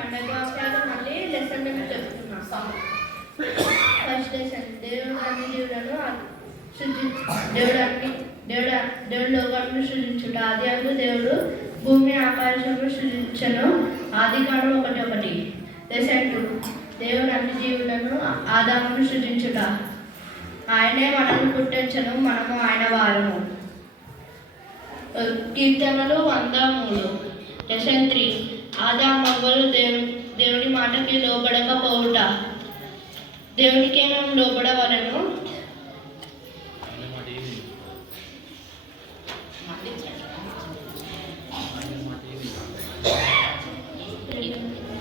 పండగ వాక్యాలు మళ్ళీ లెసన్ నుంచి చెప్తున్నాం. ఫస్ట్ లెసన్ దేవుడు అన్ని జీవులను దేవుడు లోకాలను సృజించుట. ఆది అందు దేవుడు భూమి ఆకాశమును సృజించను. ఆదికాండం 1:1. లెసన్ 2 దేవుడు అన్ని జీవులను ఆదామును సృజించుట. ఆయనే మనల్ని పుట్టించను, మనము ఆయన వారము. కీర్తనలు 103. లెసన్ 3 ఆదామవ్వలు దేవుని మాటకి లోబడకపోవుట. దేవునికే మనం లోబడవలను.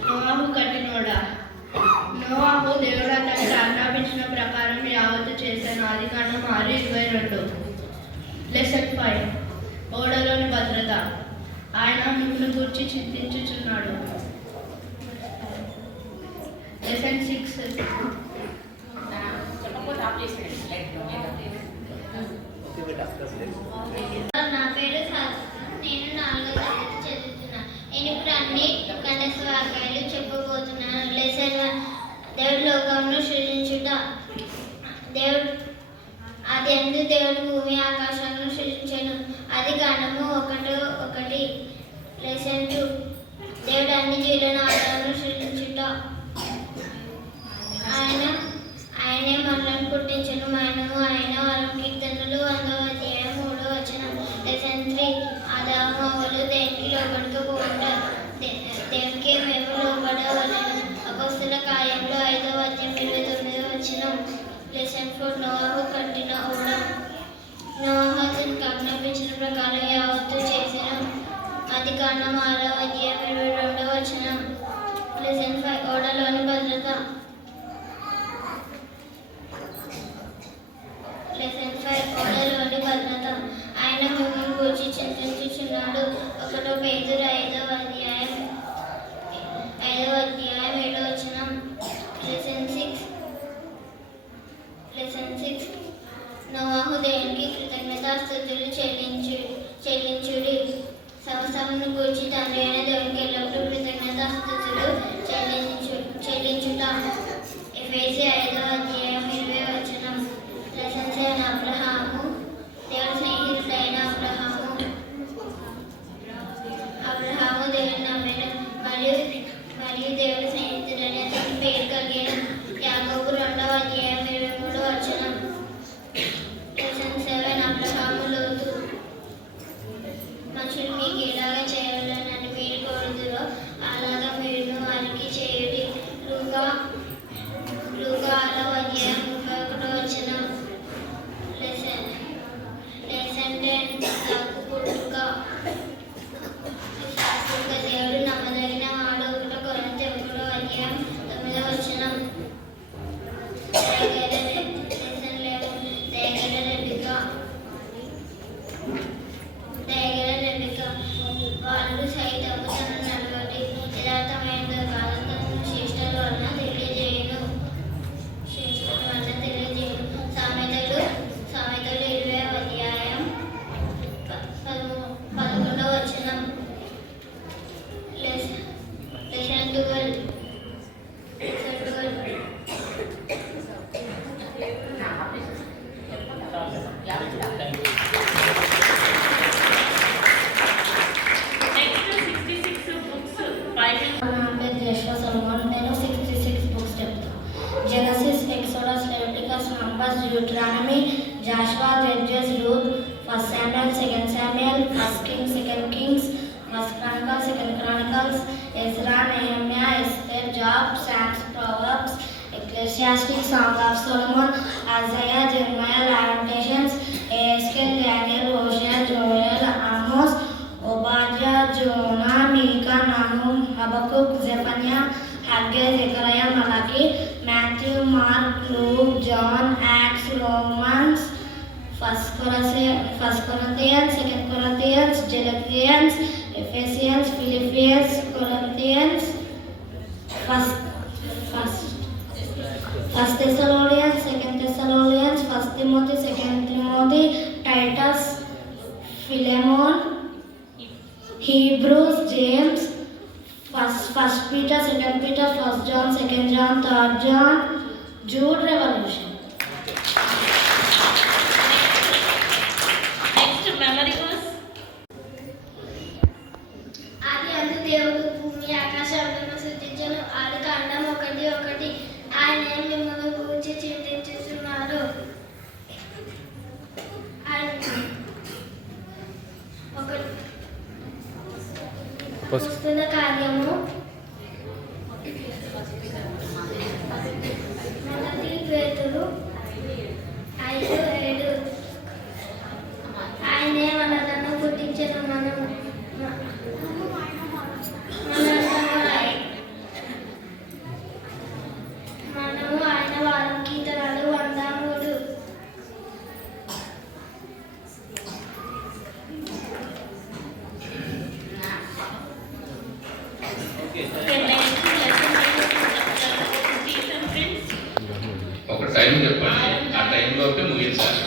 నోవాహు కట్టినోడా. నోవాహు దేవుడు అతనికి ఆజ్ఞాపించిన ప్రకారం యావత్తు చేశాను. ఆదికాండం 6:22. లెసన్ 5 ఓడలోని భద్రత. ఆయన మిమ్మల్ని గురించి చింతించుచున్నాడు. లెసన్ 6 నా పేరు నేను 4వ తరగతి చదువుతున్నా. నేను ఇప్పుడు అన్ని కనెక్స్ వాక్యాలు చెప్పబోతున్నాను. లెసన్ 1 దేవుడు లోకమును సృజించుట. దేవుడు ఆది అందు దేవుడు భూమి ఆకాశాలను సృజించెను. ఆదికాండము 1:1. లెసన్ 2 దేవుడు అన్ని జీవులను ఆదామును సృజించుట. ఆయనే మనలను పుట్టించెను, మనము ఆయన వారం. కీర్తనలు 100:3. లెసన్ 3 ఆదాము అవ్వలు దేనికి లోబడకపోవుట. దేవునికి మేము లోబడవలెను. అపొస్తలుల కార్యములు 5:29. లెసన్ 4 నోవాహు కట్టిన ఓడ. నోవాహు అతనికి ఆజ్ఞాపించిన ప్రకారం యావత్తు చేసెను. ఆదికాండం 6:22. లెసన్ 5 ఓడలోని భద్రత. లెసన్ 5 ఓడలోని భద్రత. ఆయన మిమ్మల్ని గురించి చింతించుచున్నాడు. 1 పేతురు 5:7. లెసన్ 6 నోవాహు దేవునికి కృతజ్ఞతాస్తుతులు చెల్లించుడి. సమస్తమును గూర్చి తండ్రి అయిన దేవునికి ఎల్లప్పుడూ కృతజ్ఞతాస్తుతులు చెల్లించుట. ఎఫెసీ 5:20. లెసన్ 7 అబ్రహాము. దేవుని స్నేహితుడైన అబ్రహాము దేవుని నమ్మెను మరియు దేవుని స్నేహితుడని అతనికి పేరు కలిగిన. యాకోబు 2:23. లెసన్ 7 అబ్రహాము లోతు. మనుషులు మీకు ఎలాగా చేయాలని మీరు కోరుదురో అలాగా మీరు వారికి చేయుడి. లూకా 6:31. లెసన్ 10 సాకు పుట్టుక. దేవుడు నమ్మదగిన వాడు. 1 కొరింథీ 1:9. దయగల రెబెకా. వాళ్ళు సైతము తన నడవడి యథార్థమైన కాలంలో శ్రేష్టల వలన తెలియజేయను. సామెతలు 20:11. లెసన్ 12 నేను 66 books చెప్తాను. Genesis, Exodus, Leviticus, Numbers, Deuteronomy, Joshua, Judges, Ruth, 1 Samuel, 2 Samuel, 1 Kings, 2 Kings, 1 Chronicles, 2 Chronicles, Ezra, Nehemiah, Esther, Job, Psalms, Proverbs, Ecclesiastic, Song of Solomon, Isaiah, Jeremiah, Lamentations, Ezekiel, Daniel, Hosea, Joel, Amos, Obadiah, Jonah, Micah, Nahum, Habakkuk, Zephaniah, Haggai, Zechariah, Malachi, Matthew, Mark, Luke, John, Acts, Romans, 1 Corinthians, 2 Corinthians, Galatians, Ephesians, Philippians, Corinthians, 1 Thessalonians, 2 Thessalonians, 1 Timothy, 2 Timothy, Titus, Philemon, Hebrews, James, First Peter, Second Peter, First John, Second John, Third John, Jude, Revelation. Next memory verse. ఆది అందు దేవుడు భూమి ఆకాశాలను సృష్టించెను. ఆది కాండం 1:1. ఆయన మిమ్మల్ని గురించి చింతించుచున్నారు. వస్తున్న కార్యము 1 పేతురు 5:7. ఆయనే మనలను పుట్టించెను. మనము ఆయన వారం కీర్తనలు 103. ఒక టైం చెప్పండి, ఆ టైంలోపే ముగించాలి.